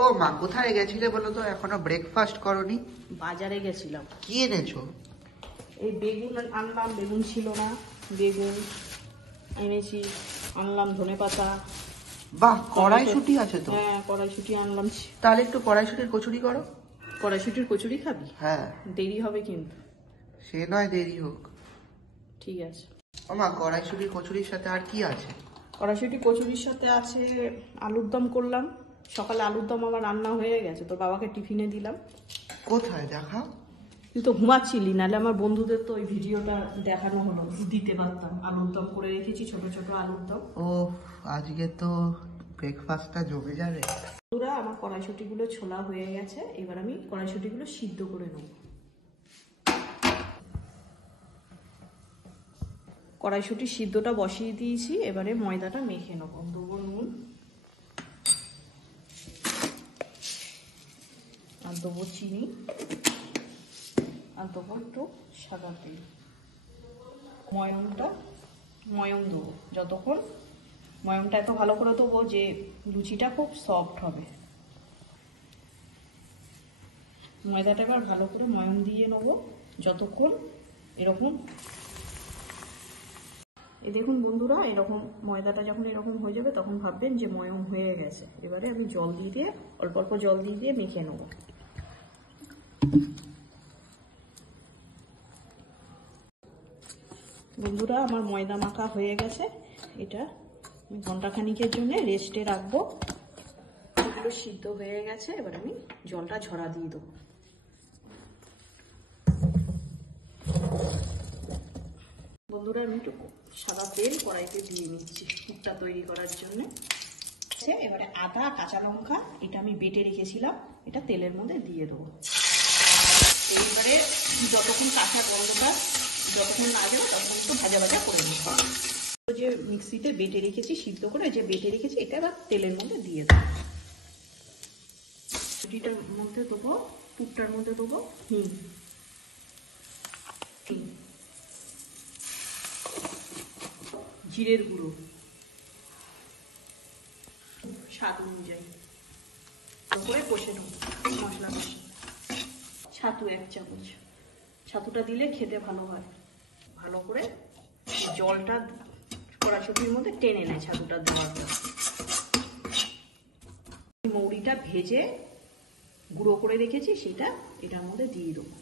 ও মা, কোথায় গেছিলে বলো তো? এখনো ব্রেকফাস্ট করনি? বাজারে গেছিলাম। কি এনেছো? এই বেগুন আনলাম, বেগুন ছিল না, বেগুন এনেছি, আনলাম ধনেপাতা। বাহ, কড়াইশুঁটি আছে তো? হ্যাঁ, কড়াইশুঁটি আনলাম। তাহলে একটু কড়াইশুঁটির কচুরি করো। কড়াইশুঁটির কচুরি খাবি? হ্যাঁ। দেরি হবে কিন্তু। সে নয়, দেরি হোক। ঠিক আছে। ও মা, কড়াইশুঁটির কচুরির সাথে আর কি আছে? কড়াইশুঁটি কচুরির সাথে আছে আলুর দম করলাম। সকালে আলুর দম আমার রান্না হয়ে গেছে, তো বাবাকে টিফিনে দিলাম। কোথায় দেখাও? তুই তো ঘুমাচ্ছিলি, নাহলে আমার বন্ধুদের তো ওই ভিডিওটা দেখানো হলো, দিতে পারতাম। আলুর দম করে রেখেছি, ছোট ছোট আলুর দম। ও, আজকে তো ব্রেকফাস্টটা জমে যাবে। পুরো আমার কড়াইশুঁটিগুলো ছোলা হয়ে গেছে, এবার আমি কড়াইশুঁটিগুলো সিদ্ধ করে নেব। কড়াইশুঁটি সিদ্ধটা বসিয়ে দিয়েছি, এবারে ময়দাটা মেখে নেব। দেবো নুন, আর দেবো চিনি, আর দেবো একটু সাদা তেল। ময়ম দেবো যতক্ষণ, ময়মটা এত ভালো করে দেবো যে লুচিটা খুব সফট হবে। ময়দাটা এবার ভালো করে ময়ম দিয়ে নেবো যতক্ষণ এরকম। এই দেখুন বন্ধুরা, এরকম ময়দাটা যখন এরকম হয়ে যাবে তখন ভাববেন যে ময়ম হয়ে গেছে। এবারে আমি জল দিয়ে অল্প অল্প জল দিয়ে মেখে নেব। বন্ধুরা, আমার ময়দা মাখা হয়ে গেছে। এটা ঘন্টাখানিকের জন্য রেস্টে রাখবো। এগুলো সিদ্ধ হয়ে গেছে, এবার আমি জলটা ঝরা দিয়ে দেবো। বন্ধুরা, আমি একটু সাদা তেল কড়াইতে দিয়ে নিচ্ছি পুরটা তৈরি করার জন্য। এবারে আদা, কাঁচা লঙ্কা এটা আমি বেটে রেখেছিলাম, এটা তেলের মধ্যে দিয়ে দেবো। এইবারে যতক্ষণ কাঁচা গন্ধটা যতক্ষণ না যাবে ততক্ষণ একটু ভাজা ভাজা করে নিতে হবে। যে মিক্সিতে বেটে রেখেছি, সিদ্ধ করে যে বেটে রেখেছি, এটা আবার তেলের মধ্যে দিয়ে দেবো। রুটিটার মধ্যে দেবো, পুরটার মধ্যে দেবো হিং, জিরের গুঁড়ো স্বাদ অনুযায়ী করে কষে নেব মশলা কষে। ছাতু 1 চামচ, ছাতুটা দিলে খেতে ভালো হয়। ভালো করে জলটা কড়াইশুঁটির মধ্যে টেনে নেয় ছাতুটা দেওয়ার পর। মৌরিটা ভেজে গুঁড়ো করে রেখেছি, সেটা এটার মধ্যে দিয়ে দেবো।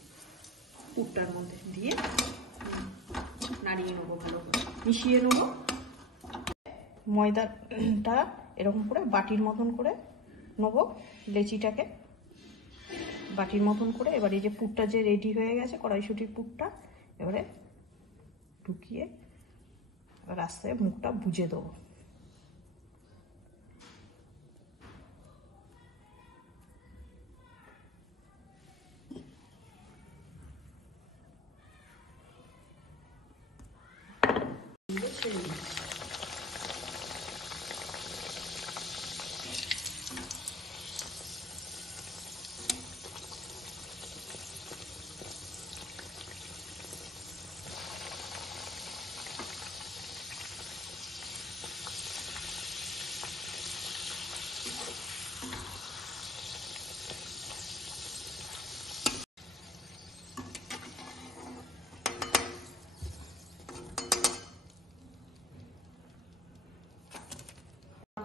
পুরটার মধ্যে দিয়ে নাড়িয়ে নেবো, ভালো করে মিশিয়ে নেবো। ময়দাটা এরকম করে বাটির মতন করে নেবো, লেচিটাকে বাটির মতন করে। এবার এই যে পুরটা যে রেডি হয়ে গেছে, কড়াইশুঁটির পুরটা, এবারে ঢুকিয়ে এবার আস্তে মুখটা বুজে দেবো।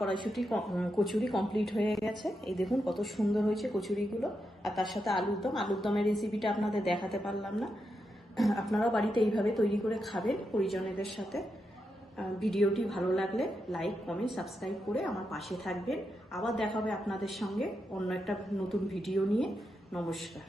কড়াইশুঁটি কচুরি কমপ্লিট হয়ে গেছে। এই দেখুন কত সুন্দর হয়েছে কচুরিগুলো। আর তার সাথে আলুর দম। আলুর দমের রেসিপিটা আপনাদের দেখাতে পারলাম না, আপনারাও বাড়িতে এইভাবে তৈরি করে খাবেন পরিজনেদের সাথে। ভিডিওটি ভালো লাগলে লাইক, কমেন্ট, সাবস্ক্রাইব করে আমার পাশে থাকবেন। আবার দেখা হবে আপনাদের সঙ্গে অন্য একটা নতুন ভিডিও নিয়ে। নমস্কার।